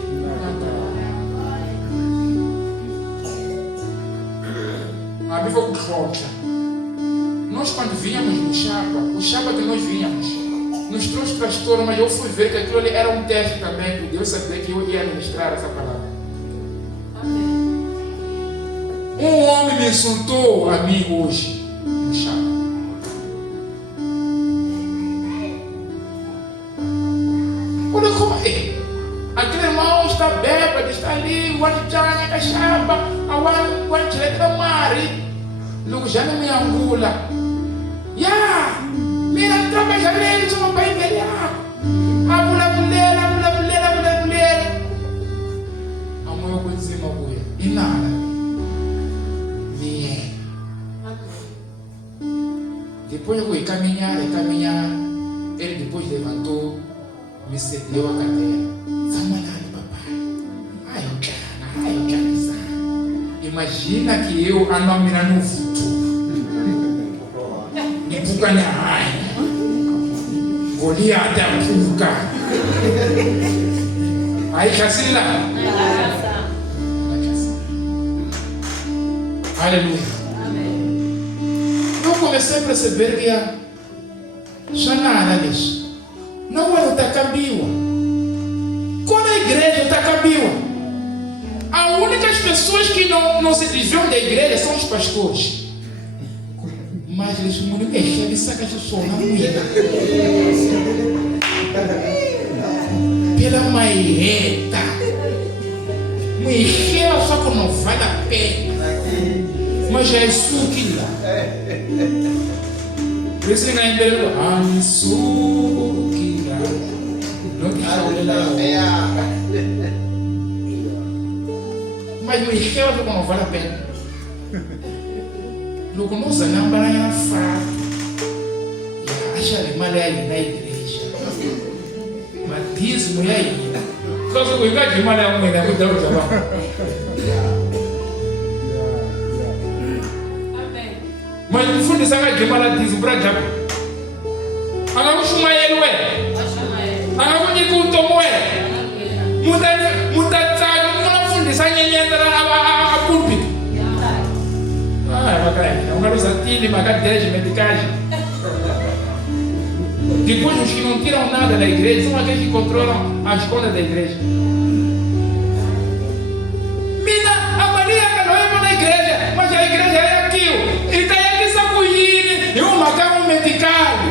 a Bíblia conta. Nós quando víamos no o chapa que nós víamos, nos trouxe transtorno, mas eu fui ver que aquilo ali era um teste também, porque Deus sabia que eu ia ministrar essa palavra. Um homem me insultou a mim hoje, no chapa. Olha como é. Aquele irmão está bêbado, está ali, o anjana, a chapa, o anjana da mari, logo já não me angula. Ya, mira tropa já lê, só para envelhar. A mulher. A mulher vai dizer uma coisa, e nada. Vier. Depois eu fui caminhar. Ele depois levantou, me cedeu a cadeira. Samanado, papai. Eu quero. Imagina que eu ando a mirar no futuro. Golia até a pública. Aí, Cacila. Aleluia. Eu comecei a perceber que já nada disso. Não é o Tacabiwa. Quando a igreja está Tacabiwa, as únicas pessoas que não se desviam da igreja são os pastores. Mas eles não mexem, eles sacam de som na moeda. Pela maeta. Mexer só que não vale a pena. Mas já é suquila. Por isso que na igreja, suquila. Não te mas mexer só que não vale a pena. Logo nós não vamos falar. Acha que mal é na igreja. Mas diz mulher ainda. Caso eu diga que mal é uma mulher muito doida. Amém. Mas no fundo sabe que mal diz o braga. Agora o chama ele ué. Agora o nico tomo é. Muda sabe no fundo sabe nem entra a púlpito. Não quero usar tile, mas de medicagem. Depois os que não tiram nada da igreja são aqueles que controlam as contas da igreja. Mina, a Maria não é para a igreja, mas a igreja é aquilo. E está aqui sacudindo e um macaco medicado.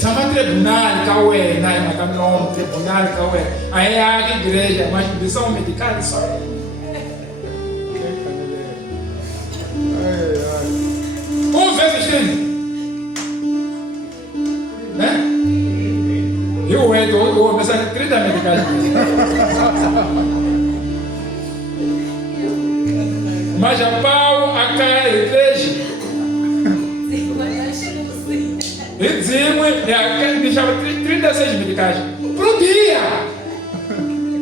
Chama tribunal, cauê, não é macaco, tribunal, cauê. Aí é a igreja, mas são medicados só. Vezes 30, né? Eu vou começar a 30 medicais. Mas a pau, a cara, a igreja. E dizemos, aquele deixava 36 medicais por dia.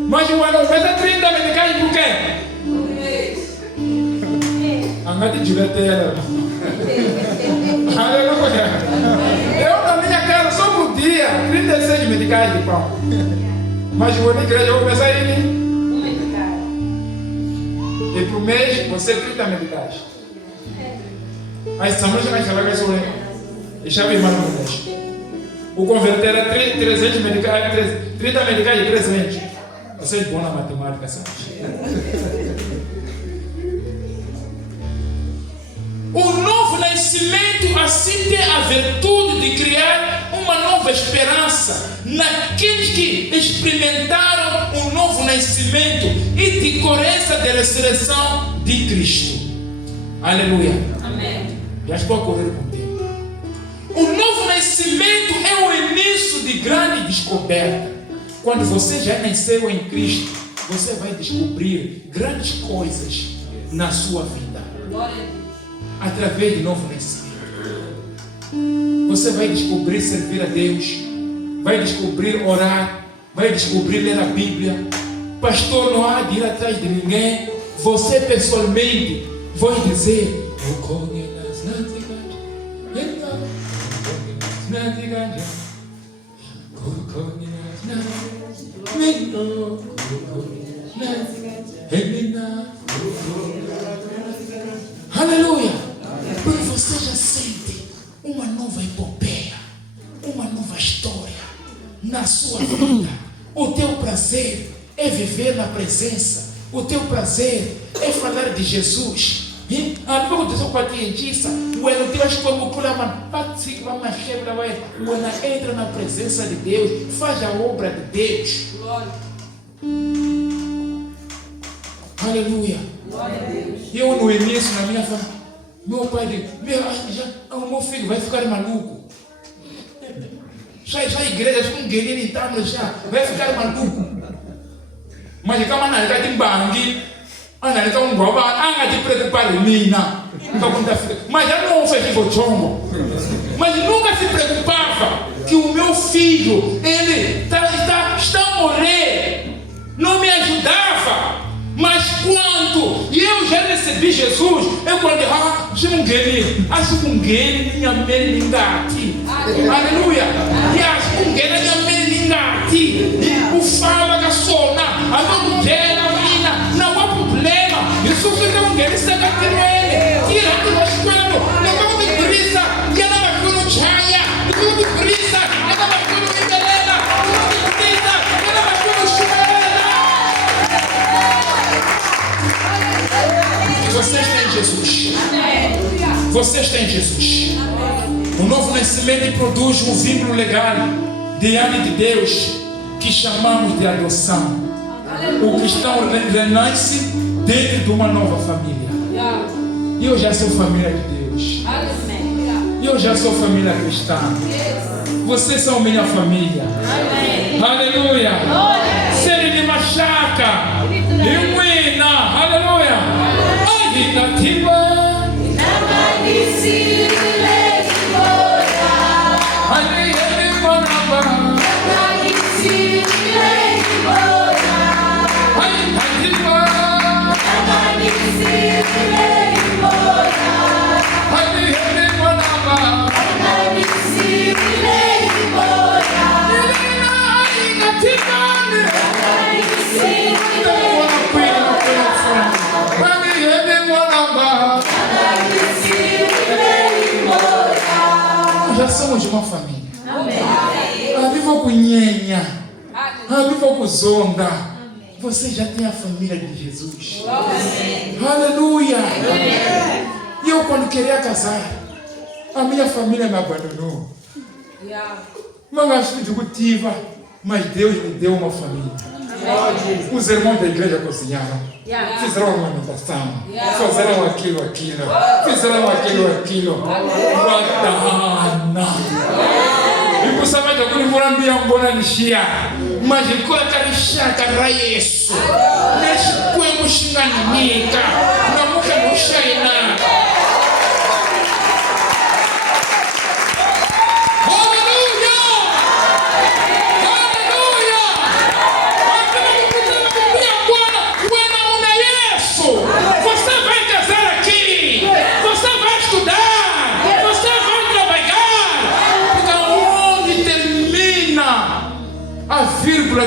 Mas o ano fez 30 medicais por quê? Angate de vetera. Aleluia. Eu na minha casa só por dia 36 medicais de pão. Mas vou na igreja, eu vou começar a ir. E por mês você 30 medicais. Aí estamos já naquela que sou e já vi mais ou menos. O converter era 300 medicais, 30 medicais de 300. Vocês bom na matemática, sabe? O novo nascimento assim tem a virtude de criar uma nova esperança naqueles que experimentaram um novo nascimento e decorrência da ressurreição de Cristo. Aleluia. Amém. Já estou a correr com o tempo. O novo nascimento é o início de grande descoberta. Quando você já nasceu em Cristo, você vai descobrir grandes coisas na sua vida. Glória a Deus. Através de novo nascimento, você vai descobrir servir a Deus, vai descobrir orar, vai descobrir ler a Bíblia. Pastor, não há de ir atrás de ninguém. Você pessoalmente vai dizer: aleluia! Porque você já sente uma nova epopeia, uma nova história na sua vida. O teu prazer é viver na presença. O teu prazer é falar de Jesus. A Bíblia diz que a gente quando Deus como cura uma parte uma chebra vai quando entra na presença de Deus, faz a obra de Deus. Aleluia. Eu no início na minha família, meu pai disse, meu filho vai ficar maluco. Já a igreja com guerreiro então já vai ficar maluco. Mas como na igreja de bangi, ana então um goba, anga de preocupar mina. Mas já não fez o chombo. Mas nunca se preocupava que o meu filho ele está a morrer. Não me ajudava. Mas quando eu já recebi Jesus, eu quando se um guerreiro, acho que um guerreiro minha mãe lingati. Aleluia. E acho que um guerreiro minha mãe lingati. O fala que sona, amamugela mina, não há problema. Isso que não quer ser catirene. Tira do nosso quadro, não vamos de brisa, que ela vai com o chaya, não de brisa, ela vai com o ibelena, não de brisa, ela vai com o chumarela. E vocês têm Jesus. Vocês têm Jesus. O novo nascimento produz um vínculo legal diante de Deus que chamamos de adoção. O cristão renasce dentro de uma nova família. E eu já sou família de Deus. E eu já sou família cristã. Vocês são minha família. Aleluia. Série de machaca. Imuina. Aleluia. Agitativa. Já somos uma família. Viva com nhenha. Viva com zonda. Você já tem a família de Jesus. Aleluia. E eu quando queria casar, a minha família me abandonou. Mas discutiva, mas Deus me deu uma família. Os irmãos da igreja cozinharam, fizeram uma alimentação, fizeram aquilo. E por saber que eu não ambia um bom anixia, mas eu coloquei a lixia para isso. Deixa que eu me xingar nica, não me quero xainar.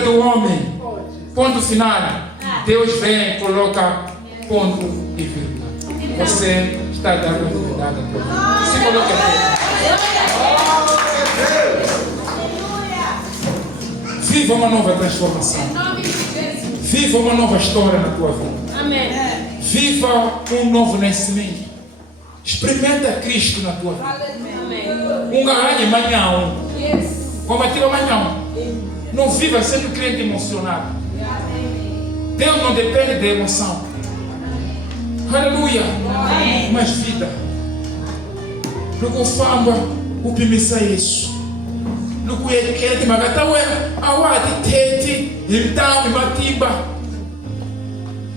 Do homem, ponto final. Deus vem e coloca ponto e vírgula. Você está dando novidade a Deus. Se coloca aqui. Viva uma nova transformação. Viva uma nova história na tua vida. Viva um novo nascimento. Experimenta Cristo na tua vida. Um garranho manhã. Como é que manhã? Não viva sendo crente emocionado. Deus não depende da emoção. Aleluia. Mas vida. Não famba o pimisa isso. Não conhece que ele magata ué. Awadi tete. Então imatimba.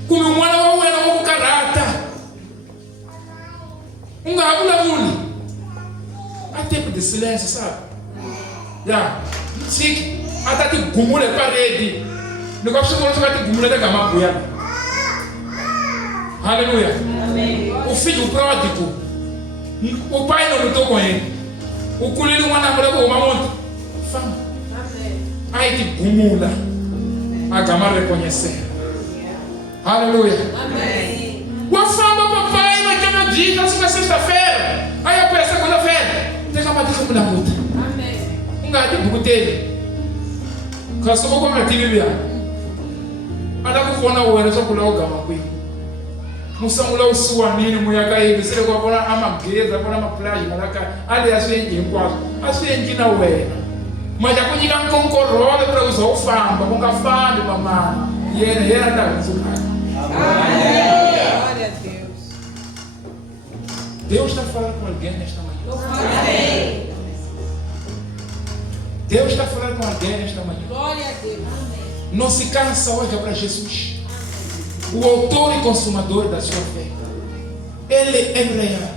Como um ano ué não o carata. Gabula muli. Há tempo de silêncio, sabe? Sim. Até que gumule parede. Negócio que você vai gumule da gama buia. Aleluia. O filho pródigo. O pai não lutou com ele. O culino uma namorada com uma monte. Aí que gumula. A gama reconhecer. Aleluia. O afamba papai vai ter meu dia na sexta-feira. Aí eu penso segunda-feira. Tem uma dica com a multa. Gato bugutele. Kaso ko ma tibia. Ada ko fona wena so kula ogama kwi. Musamula usuwa nini muyaka hivi sile kwa bona ama geza bona ma plage malaka ali aswengi nkwazo. Aswengi na wena. Maja kunyika nkonkorole pra uzofamba kungafandi mama. Yena ndakuzuka. Amém. Glória a Deus. Deus está falando com alguém nesta manhã. Amém. Deus está falando com alguém nesta manhã. Glória a Deus. Não se cansa, olha para Jesus. O autor e consumador da sua fé. Ele é real.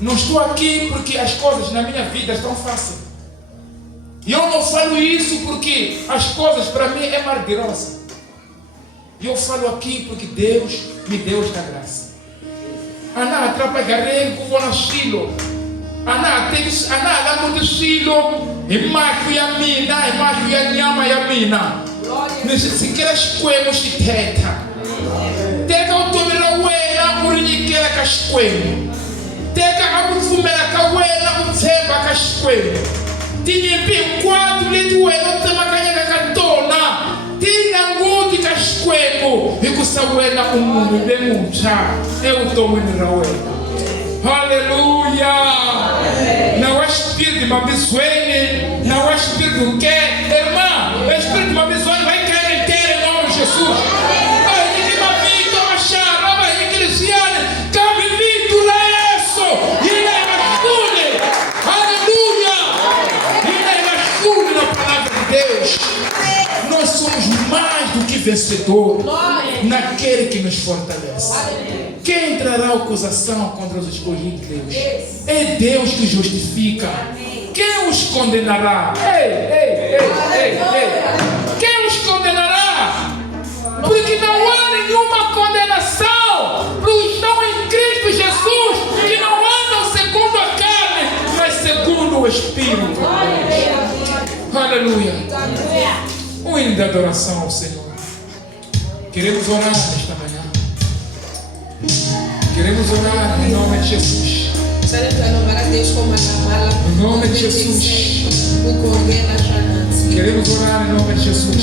Não estou aqui porque as coisas na minha vida estão fáceis. E eu não falo isso porque as coisas para mim é maravilhosa. E eu falo aqui porque Deus me deu esta graça. Ana atrapalharei com o Shilo. Ana lá muito Shilo. E macho ya mina, e macho ya nyama ya mina. Nesisikira xikwembu xi theta. Teka vutomi ra wena u ri nyikela ka xikwembu. Teka a ku pfumela ka wena u tshemba ka xikwembu. Tinyimpi hinkwato leti wena u tsemakanyaka ka tona ti languti ka xikwembu hikusa wena u munhu lemuntshwa evuton'wini ra wena. Haleluya! Na wa Espírito mabizweni, na wa Espírito quer, irmã, o Espírito mabizweni vai cair inteiro em nome de Jesus. Vai que uma vida achar, vai que cristiano, cabe vindo lá isso. E ele é masculino. Aleluia! Ele é masculino na palavra de Deus. Nós somos mais do que vencedores naquele que nos fortalece. Quem entrará acusação contra os escolhidos de Deus? É Deus que justifica. Quem os condenará? Ei. Quem os condenará? Porque não há nenhuma condenação para os que estão em Cristo Jesus, que não andam segundo a carne, mas segundo o Espírito. Aleluia. Um hino de adoração ao Senhor. Queremos orar nesta manhã. Queremos orar em nome de Jesus. Em nome de Jesus. Queremos orar em nome de Jesus.